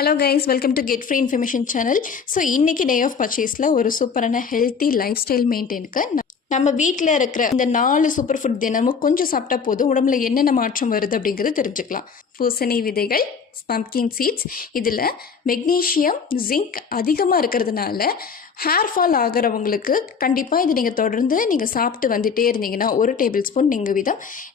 Hello guys, welcome to get free information channel. So இன்றைக்கி டே of பர்ச்சேஸில் ஒரு சூப்பரான healthy life style மெயின்டைனுக்கு நம்ம வீட்டில் இருக்கிற இந்த 4 சூப்பர் ஃபுட் தினமும் கொஞ்சம் சாப்பிட்டா போதும் உடம்புல என்னென்ன மாற்றம் வருது அப்படிங்கிறது தெரிஞ்சுக்கலாம். பூசணி விதைகள், பம்ப்கின் சீட்ஸ், இதில் மெக்னீஷியம், ஜிங்க் அதிகமாக இருக்கிறதுனால ஹேர் ஃபால் ஆகிறவங்களுக்கு கண்டிப்பாக இது நீங்கள் தொடர்ந்து நீங்கள் சாப்பிட்டு வந்துகிட்டே இருந்தீங்கன்னா 1 டேபிள் ஸ்பூன்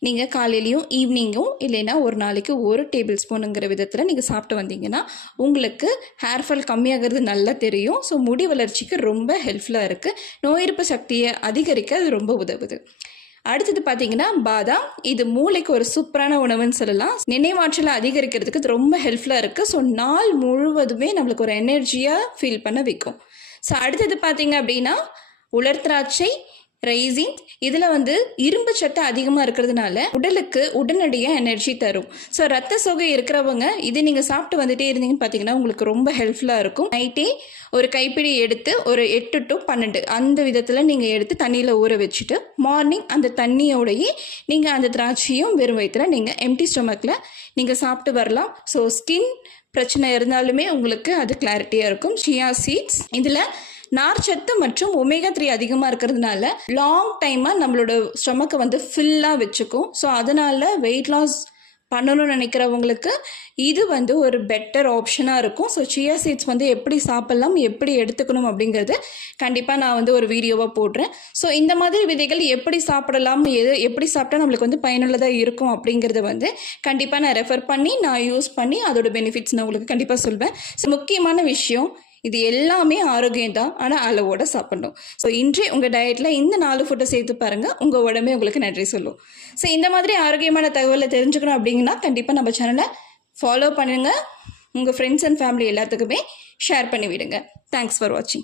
நீங்கள் காலையிலையும் ஈவினிங்கும் இல்லைன்னா ஒரு நாளைக்கு 1 டேபிள் ஸ்பூனுங்கிற விதத்தில் நீங்கள் சாப்பிட்டு வந்தீங்கன்னா உங்களுக்கு ஹேர் ஃபால் கம்மியாகிறது நல்லா தெரியும். ஸோ முடி வளர்ச்சிக்கு ரொம்ப ஹெல்ப்ஃபுல்லாக இருக்குது. நோய் எதிர்ப்பு சக்தியை அதிகரிக்க அது ரொம்ப உதவுது. அடுத்தது பார்த்தீங்கன்னா பாதாம். இது மூளைக்கு ஒரு சூப்பரான உணவுன்னு சொல்லலாம். நினைவாற்றலை அதிகரிக்கிறதுக்கு இது ரொம்ப ஹெல்ப்ஃபுல்லாக இருக்குது. ஸோ நாள் முழுவதுமே நம்மளுக்கு ஒரு எனர்ஜியாக ஃபீல் பண்ண வைக்கும். ஸோ அடுத்தது பார்த்தீங்க அப்படின்னா உலர் திராட்சை, ரைசின். இதில் இரும்பு சத்து அதிகமாக இருக்கிறதுனால உடலுக்கு உடனடியாக எனர்ஜி தரும். ஸோ ரத்த சோகை இருக்கிறவங்க இது நீங்கள் சாப்பிட்டு வந்துட்டே இருந்தீங்கன்னு பார்த்தீங்கன்னா உங்களுக்கு ரொம்ப ஹெல்ப்ஃபுல்லாக இருக்கும். நைட்டே ஒரு கைப்பிடி எடுத்து ஒரு 8 to 12 அந்த விதத்தில் நீங்கள் எடுத்து தண்ணியில் ஊற வச்சுட்டு மார்னிங் அந்த தண்ணியோடையே நீங்கள் அந்த திராட்சையும் வெறும் வயிற்றில் நீங்கள் எம்டி ஸ்டொமக்கில் நீங்கள் சாப்பிட்டு வரலாம். ஸோ ஸ்கின் பிரச்சனை இருந்தாலுமே உங்களுக்கு அது கிளாரிட்டியாக இருக்கும். சியா சீட்ஸ் இதில் நார்ச்சத்து மற்றும் ஒமேகா 3 அதிகமாக இருக்கிறதுனால லாங் டைமாக நம்மளோட ஸ்டொமக்கை ஃபில்லாக வச்சுக்கும். ஸோ அதனால் வெயிட் லாஸ் பண்ணணும்னு நினைக்கிறவங்களுக்கு இது ஒரு பெட்டர் ஆப்ஷனாக இருக்கும். ஸோ சியா சீட்ஸ் எப்படி சாப்பிட்லாம், எப்படி எடுத்துக்கணும் அப்படிங்கிறது கண்டிப்பாக நான் ஒரு வீடியோவாக போடுறேன். ஸோ இந்த மாதிரி விதைகள் எப்படி சாப்பிடலாம், எப்படி சாப்பிட்டா நம்மளுக்கு பயனுள்ளதாக இருக்கும் அப்படிங்கிறத கண்டிப்பாக நான் ரெஃபர் பண்ணி நான் யூஸ் பண்ணி அதோட பெனிஃபிட்ஸ் நான் உங்களுக்கு கண்டிப்பாக சொல்வேன். ஸோ முக்கியமான விஷயம் இது எல்லாமே ஆரோக்கியம் தான், ஆனால் அளவோட சாப்பிடணும். ஸோ இன்றே உங்கள் டயட்டில் இந்த 4 ஃபுட்டை சேர்த்து பாருங்கள், உங்கள் உடம்பே உங்களுக்கு நன்றி சொல்லும். ஸோ இந்த மாதிரி ஆரோக்கியமான தகவலை தெரிஞ்சுக்கணும் அப்படிங்கன்னா கண்டிப்பாக நம்ம சேனலை ஃபாலோ பண்ணுங்கள். உங்கள் ஃப்ரெண்ட்ஸ் அண்ட் ஃபேமிலி எல்லாத்துக்குமே ஷேர் பண்ணி விடுங்க. தேங்க்ஸ் ஃபார் வாட்சிங்.